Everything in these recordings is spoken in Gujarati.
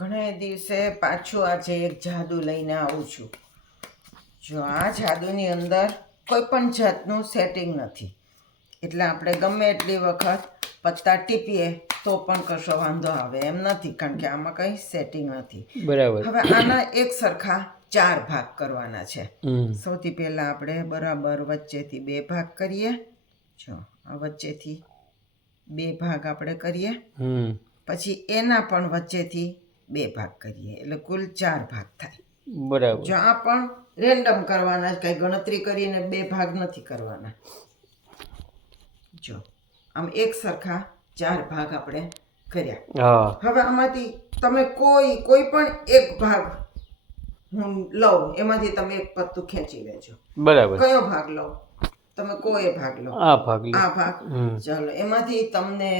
ઘણા દિવસે પાછું આજે એક જાદુ લઈને આવું છું. જો આ જાદુની અંદર કોઈ પણ જાતનું સેટિંગ નથી, એટલે આપણે ગમે એટલી વખત પત્તા ટીપીએ તો પણ કશો વાંધો આવે એમ નથી, કારણ કે આમાં કંઈ સેટિંગ નથી. બરાબર. હવે આના એક સરખા 4 ભાગ કરવાના છે. સૌથી પહેલાં આપણે બરાબર વચ્ચેથી 2 ભાગ કરીએ. જો આ વચ્ચેથી 2 ભાગ આપણે કરીએ, પછી એના પણ વચ્ચેથી 2 ભાગ કરીએ, એટલે કુલ 4 ભાગ થાય. બરાબર. જો આ પણ રેન્ડમ કરવાના, કંઈ ગણતરી કરીને 2 ભાગ નથી કરવાના. જો આમ એક સરખા 4 ભાગ આપણે કર્યા. હવે આમાંથી તમે કોઈ પણ એક ભાગ હું લઉં, એમાંથી તમે એક પત્તું ખેંચી લેજો. બરાબર. કયો ભાગ લો? તમે કોઈ ભાગ લો. આ ભાગ. આ ભાગ. ચાલો, એમાંથી તમને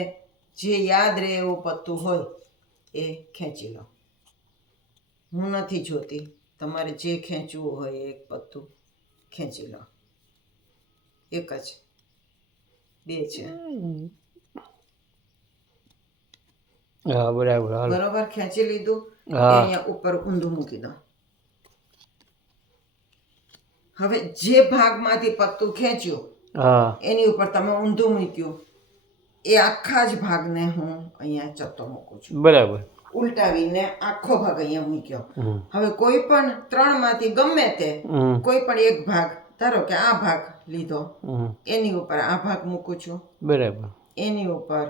જે યાદ રહે એવું પત્તું હોય એ ખેંચી લો. હું નથી જોતી, તમારે જે ખેંચવું હોય એક પત્તું ખેંચી લો. એક જ 2 છે. હા, બરાબર. બરોબર, ખેંચી લીધું. અહીંયા ઉપર ઊંધું મૂકી દો. હવે જે ભાગમાંથી પત્તું ખેંચ્યું એની ઉપર તમે ઊંધું મૂક્યું, એ આખા જ ભાગને હું અહીંયા ચત્તો મૂકું છું. બરાબર. ઉલટાવીને આખો ભાગ અહીંયા મૂક્યો. હવે કોઈ પણ 3 માંથી ગમે તે કોઈ પણ એક ભાગ, ધારો કે આ ભાગ લીધો, એની ઉપર આ ભાગ મૂકું છું. બરાબર. એની ઉપર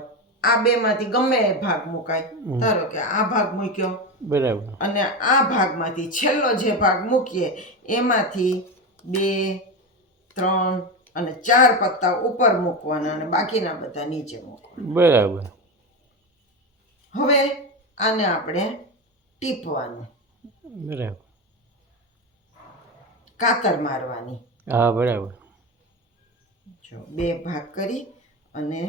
આ 2 માંથી ગમે એ ભાગ મુકાય, ધારો કે આ ભાગ મૂક્યો. બરાબર. અને આ ભાગમાંથી છેલ્લો જે ભાગ મૂકીએ એમાંથી 2, 3 અને 4 પત્તા ઉપર મૂકવાના અને બાકીના બધા નીચે મૂકવાના. બરાબર. હવે આને આપણે ટીપવાનું. બરાબર. કાતર મારવાની. હા, બરાબર. જો 2 ભાગ કરી અને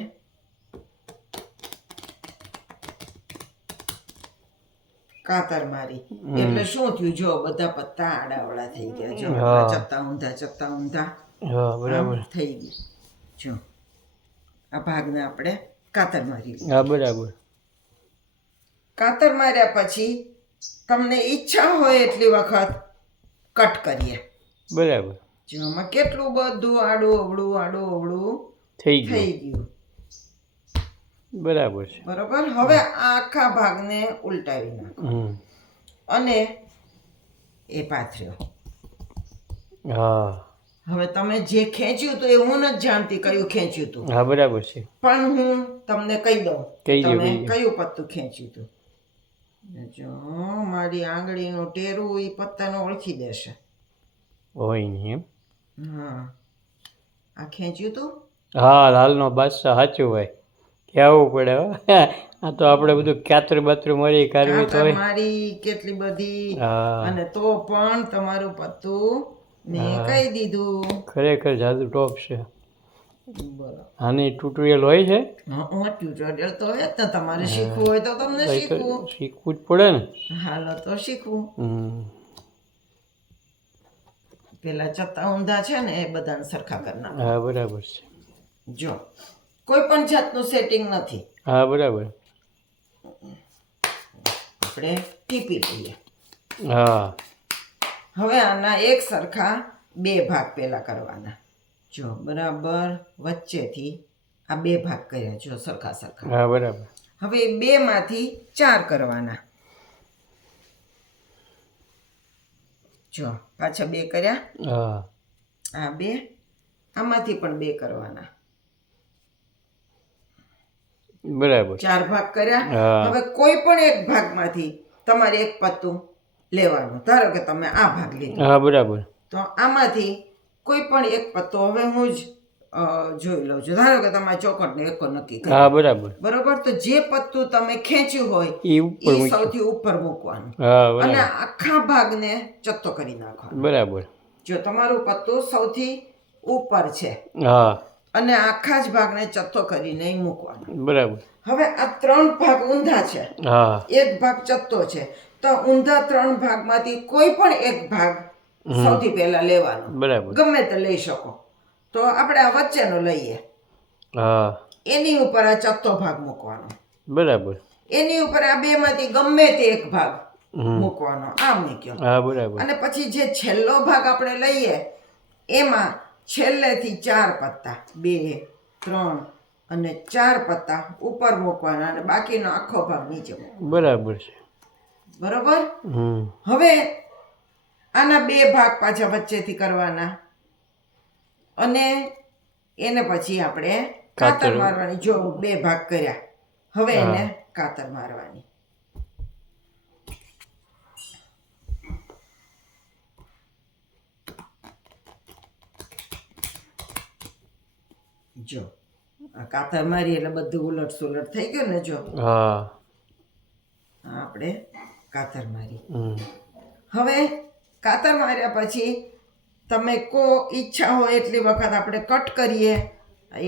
કાતર મારી, એટલે શું થયું? જો બધા પત્તા આડાવડા થઈ ગયા. જો ચત્તા ઊંધા હા, બરાબર થઈ ગયું. જો આ ભાગને આપણે કાતર મારી. હા, બરાબર. કાતર માર્યા પછી તમને ઈચ્છા હોય એટલી વખત કટ કરીએ. બરાબર. જો આમાં કેટલું બધું આડું અવળું થઈ ગયું. બરાબર છે. બરોબર. હવે આ આખા ભાગને ઉલટાવી નાખો અને એ પાથર્યો. હા. હવે તમે જે ખેંચ્યું હતું એ હું નથી જાણતી કયું ખેંચ્યું હતું. હા, બરાબર છે. પણ હું તમને કહી દઉં તમે કયું પત્તું ખેંચ્યું હતું. જો મારી આંગળીનું ટેરું એ પત્તાને ઓળખી દેશે. હોય નહીં એમ? હા, આ ખેંચ્યું હતું. હા, લાલનો બાદશાહ સાચું હોય, કહેવું પડે. આ તો આપણે બધું કાતર બાતર મારી કાઢવી તો મારી કેટલી બધી, અને તો પણ તમારું પત્તું મેં કહી દીધું. ખરેખર જાદુ ટોપ છે. બરાબર. આની ટ્યુટોરિયલ હોય છે? હા, ટ્યુટોરિયલ તો હોય જ ને. તમારે શીખવું હોય તો તમને શીખવું જ પડે ને. હાલો તો શીખવું. પેલા ચત્તા ઊંધા છે ને એ બધાને સરખા કરી નાખો. હા, બરાબર છે. જો કોઈ પણ જાતનું સેટિંગ નથી. હા, બરાબર. આપણે ટીપી લઈએ. હા. હવે આના એક સરખા 2 ભાગ પેલા કરવાના. જો બરાબર વચ્ચેથી આ 2 ભાગ કર્યા. જો સરખા. હા, બરાબર. હવે 2 માંથી 4 કરવાના. જો પાછા 2 કર્યા. આ 2, આમાંથી પણ 2 કરવાના. બરાબર. 4 ભાગ કર્યા. હવે કોઈ પણ એક ભાગમાંથી તમારે એક પત્તું લેવાનું. ધારો કે તમે આ ભાગ લીધો. હા, બરાબર. તો આમાંથી કોઈ પણ એક પત્તો હવે હું જ જોઈ લઉં છું. ધારો કે તમારે ચોકટને એકો નક્કી કર્યો. હા, બરાબર. બરોબર. તો જે પત્તું તમે ખેંચ્યું હોય એ સૌથી ઉપર મૂકવાનું અને આખા ભાગને ચત્તો કરી નાખવાનો. બરાબર. જો તમારું પત્તું સૌથી ઉપર છે અને આખા જ ભાગને ચત્તો કરીને મૂકવાનો. બરાબર. હવે આ 3 ભાગ ઊંધા છે, એક ભાગ ચત્તો છે, તો ઊંધા 3 ભાગમાંથી કોઈ પણ એક ભાગ સૌથી પહેલા લેવાનો. બરાબર. ગમે તે લઈ શકો. તો આપણે આ વચ્ચેનો લઈએ. એની ઉપર આ ચત્તો ભાગ મૂકવાનો. બરાબર. એની ઉપર આ બેમાંથી ગમે તે એક ભાગ મૂકવાનો, આ મૂક્યો. હા બરાબર. અને પછી જે છેલ્લો ભાગ આપણે લઈએ એમાં છેલ્લેથી 4 પત્તા, 2, 3 અને 4 પત્તા ઉપર મૂકવાના અને બાકીનો આખો ભાગ નીચે મૂકવાનો. બરાબર છે. બરોબર. હવે આના 2 ભાગ પાછા વચ્ચેથી કરવાના અને એને પછી આપણે કાતર મારવાની. જો 2 ભાગ કર્યા, હવે એને કાતર મારવાની. જો આ કાતર મારી એટલે બધું ઉલટ સુલટ થઈ ગયું ને. જો આપણે કાતર મારી. હવે કાતર માર્યા પછી તમે કો ઈચ્છા હોય એટલી વખત આપણે કટ કરીએ.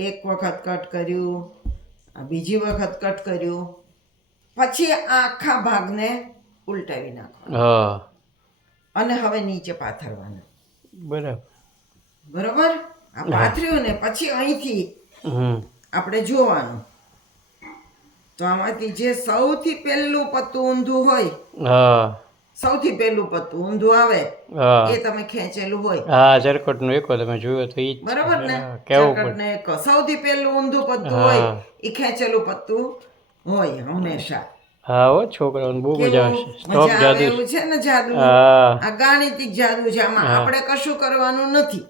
એક વખત કટ કર્યું, બીજી વખત કટ કર્યું, પછી આ આખા ભાગને ઉલટાવી નાખો અને હવે નીચે પાથરવાના. બરાબર. બરોબર. આ પાથર્યું ને પછી અહીંથી આપણે જોવાનું. તો આમાંથી જે સૌથી પહેલું પત્તું ઊંધું હોય, સૌથી પહેલું પત્તું ઊંધું આવે એ તમે ખેંચેલું હોય. હા, ચરકટનો એકો તમે જોયો તો ઈ બરાબર ને. ચરકટનો એકો સૌથી પહેલું ઊંધું પત્તું હોય એ ખેંચેલું પત્તું હોય હંમેશા. હા હો, છોકરાઓને બહુ મજા આવશે. સ્ટોપ જાદુ એવું છે ને, જાદુ. આ ગાણિતિક જાદુ છે. આમાં આપણે કશું કરવાનું નથી,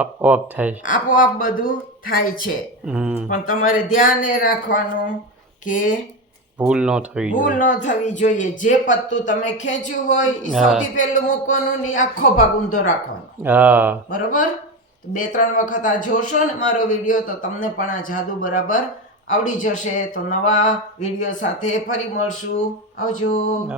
આપોઆપ થાય છે. આપોઆપ બધું થાય છે. પણ તમારે ધ્યાન એ રાખવાનું કે ભૂલ ન થવી જોઈએ. જે પત્તું તમે ખેંચ્યું હોય એ સૌથી પહેલું મૂકવાનું ને આખો ભાગ ઊંધો રાખવાનો. બરોબર. 2-3 વખત આ જોશો ને મારો વિડીયો તો તમને પણ આ જાદુ બરાબર આવડી જશે. તો નવા વિડીયો સાથે ફરી મળશું. આવજો.